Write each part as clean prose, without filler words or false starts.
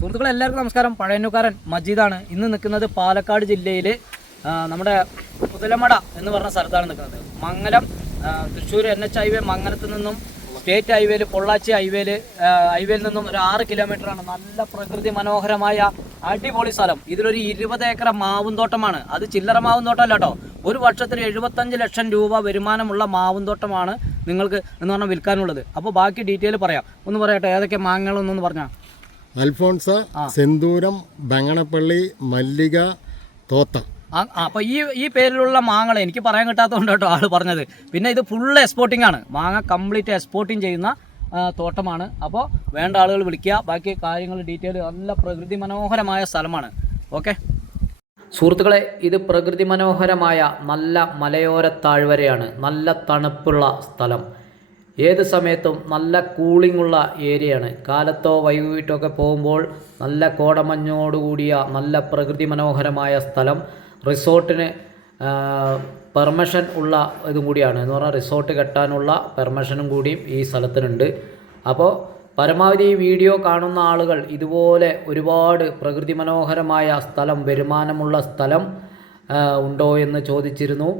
സുഹൃത്തുക്കളെ എല്ലാവർക്കും നമസ്കാരം. പഴയന്നൂക്കാരൻ മജീദാണ്. ഇന്ന് നിൽക്കുന്നത് പാലക്കാട് ജില്ലയിൽ നമ്മുടെ പുതലമട എന്ന് പറഞ്ഞ സ്ഥലത്താണ് നിൽക്കുന്നത്. മംഗലം തൃശ്ശൂർ NH ഹൈവേ മംഗലത്ത് നിന്നും സ്റ്റേറ്റ് ഹൈവേയിൽ പൊള്ളാച്ചി ഹൈവേയിൽ നിന്നും ഒരു 6 കിലോമീറ്ററാണ്. നല്ല പ്രകൃതി മനോഹരമായ അടിപൊളി സ്ഥലം. ഇതിലൊരു 20 ഏക്കർ മാവും തോട്ടമാണ്. അത് ചില്ലറ മാവും തോട്ടമല്ല കേട്ടോ. ഒരു വർഷത്തിൽ 75 ലക്ഷം രൂപ വരുമാനമുള്ള മാവും തോട്ടമാണ് നിങ്ങൾക്ക് എന്ന് പറഞ്ഞാൽ വിൽക്കാനുള്ളത്. അപ്പോൾ ബാക്കി ഡീറ്റെയിൽ പറയാം. ഒന്ന് പറയട്ടെ, ഏതൊക്കെ മാങ്ങകളൊന്നൊന്ന് പറഞ്ഞാൽ. അൽഫോൺസ, സെന്തൂരം, ബങ്ങണപ്പള്ളി, മല്ലിക, തോത്ത. അപ്പോൾ ഈ പേരിലുള്ള മാങ്ങകൾ എനിക്ക് പറയാൻ കിട്ടാത്തതുകൊണ്ട് കേട്ടോ ആൾ പറഞ്ഞത്. പിന്നെ ഇത് ഫുള്ള് എക്സ്പോർട്ടിംഗ് ആണ്. മാങ്ങ കംപ്ലീറ്റ് എക്സ്പോർട്ടിങ് ചെയ്യുന്ന തോട്ടമാണ്. അപ്പോൾ വേണ്ട ആളുകൾ വിളിക്കുക. ബാക്കി കാര്യങ്ങൾ ഡീറ്റെയിൽ. നല്ല പ്രകൃതി മനോഹരമായ സ്ഥലമാണ്. ഓക്കെ സുഹൃത്തുക്കളെ, ഇത് പ്രകൃതി മനോഹരമായ നല്ല മലയോര താഴ്വരയാണ്. നല്ല തണുപ്പുള്ള സ്ഥലം. ഏത് സമയത്തും നല്ല കൂളിംഗുള്ള ഏരിയയാണ്. കാലത്തോ വൈകിട്ടൊക്കെ പോകുമ്പോൾ നല്ല കോടമഞ്ഞോടുകൂടിയ നല്ല പ്രകൃതി മനോഹരമായ സ്ഥലം. റിസോർട്ടിന് പെർമിഷൻ ഉള്ള ഇതും കൂടിയാണ്. എന്ന് പറഞ്ഞാൽ റിസോർട്ട് കെട്ടാനുള്ള പെർമിഷനും കൂടിയും ഈ സ്ഥലത്തിനുണ്ട്. അപ്പോൾ പരമാവധി ഈ വീഡിയോ കാണുന്ന ആളുകൾ ഇതുപോലെ ഒരുപാട് പ്രകൃതി മനോഹരമായ സ്ഥലം, വരുമാനമുള്ള സ്ഥലം ഉണ്ടോ എന്ന് ചോദിച്ചിരുന്നു.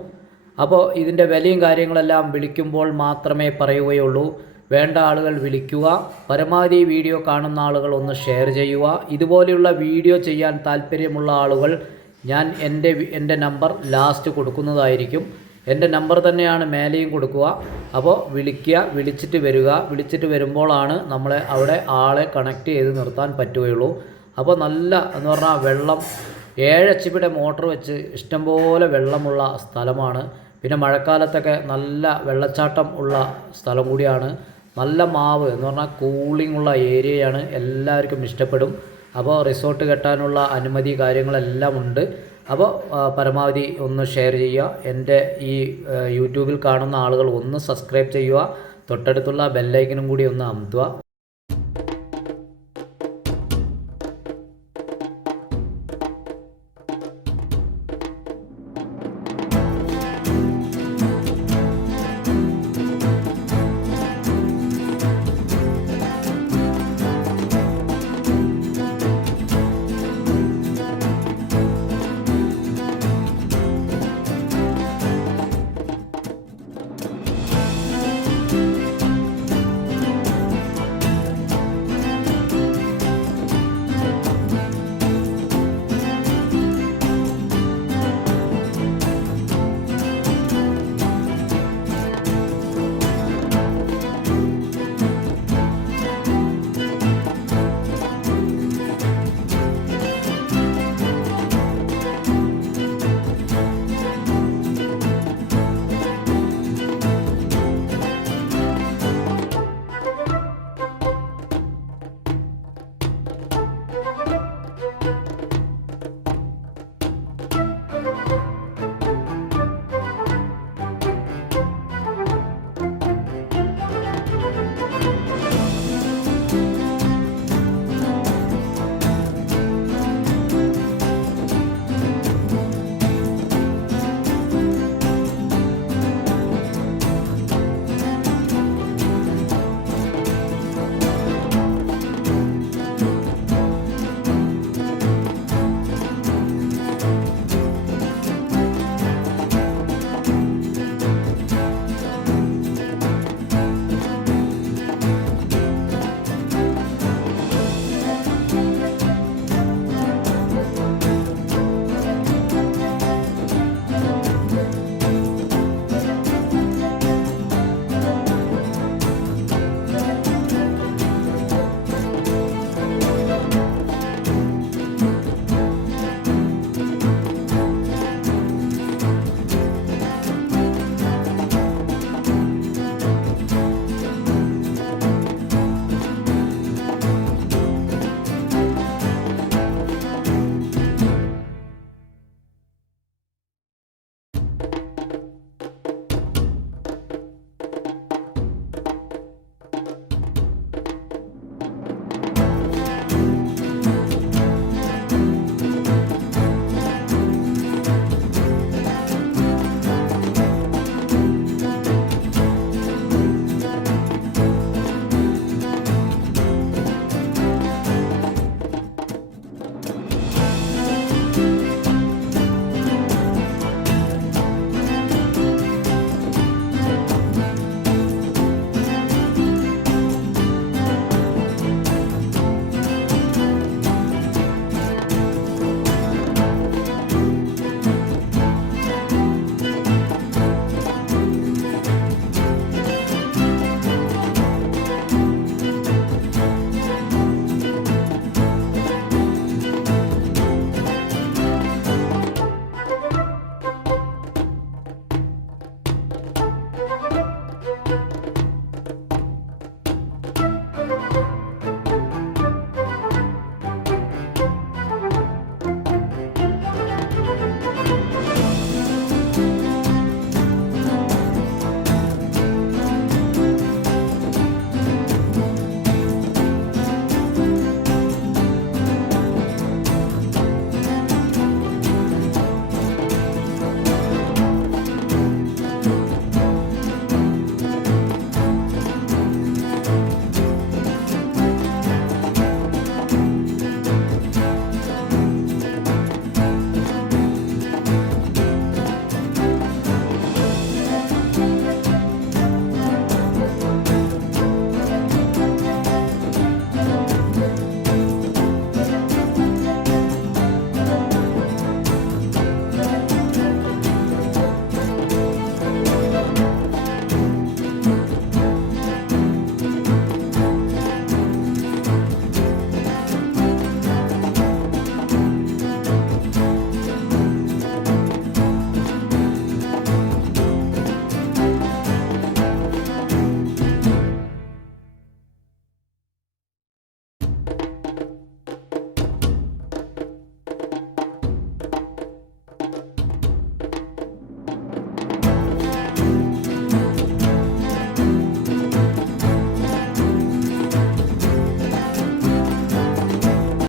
അപ്പോൾ ഇതിൻ്റെ വിലയും കാര്യങ്ങളെല്ലാം വിളിക്കുമ്പോൾ മാത്രമേ പറയുകയുള്ളൂ. വേണ്ട ആളുകൾ വിളിക്കുക. പരമാവധി വീഡിയോ കാണുന്ന ആളുകൾ ഒന്ന് ഷെയർ ചെയ്യുക. ഇതുപോലെയുള്ള വീഡിയോ ചെയ്യാൻ താല്പര്യമുള്ള ആളുകൾ ഞാൻ എൻ്റെ നമ്പർ ലാസ്റ്റ് കൊടുക്കുന്നതായിരിക്കും. എൻ്റെ നമ്പർ തന്നെയാണ് മേലെയും കൊടുക്കുക. അപ്പോൾ വിളിക്കുക, വിളിച്ചിട്ട് വരിക. വിളിച്ചിട്ട് വരുമ്പോഴാണ് നമ്മളെ അവിടെ ആളെ കണക്ട് ചെയ്ത് നിർത്താൻ പറ്റുകയുള്ളൂ. അപ്പോൾ നല്ല എന്ന് പറഞ്ഞാൽ വെള്ളം 7 HP മോട്ടർ വെച്ച് ഇഷ്ടംപോലെ വെള്ളമുള്ള സ്ഥലമാണ്. പിന്നെ മഴക്കാലത്തൊക്കെ നല്ല വെള്ളച്ചാട്ടം ഉള്ള സ്ഥലം കൂടിയാണ്. നല്ല മാവ് എന്ന് പറഞ്ഞാൽ കൂളിംഗ് ഉള്ള ഏരിയയാണ്. എല്ലാവർക്കും ഇഷ്ടപ്പെടും. അപ്പോൾ റിസോർട്ട് കെട്ടാനുള്ള അനുമതി കാര്യങ്ങളെല്ലാം ഉണ്ട്. അപ്പോൾ പരമാവധി ഒന്ന് ഷെയർ ചെയ്യുക. എൻ്റെ ഈ യൂട്യൂബിൽ കാണുന്ന ആളുകൾ ഒന്ന് സബ്സ്ക്രൈബ് ചെയ്യുക. തൊട്ടടുത്തുള്ള ബെല്ലൈക്കനും കൂടി ഒന്ന് അമർത്തുക.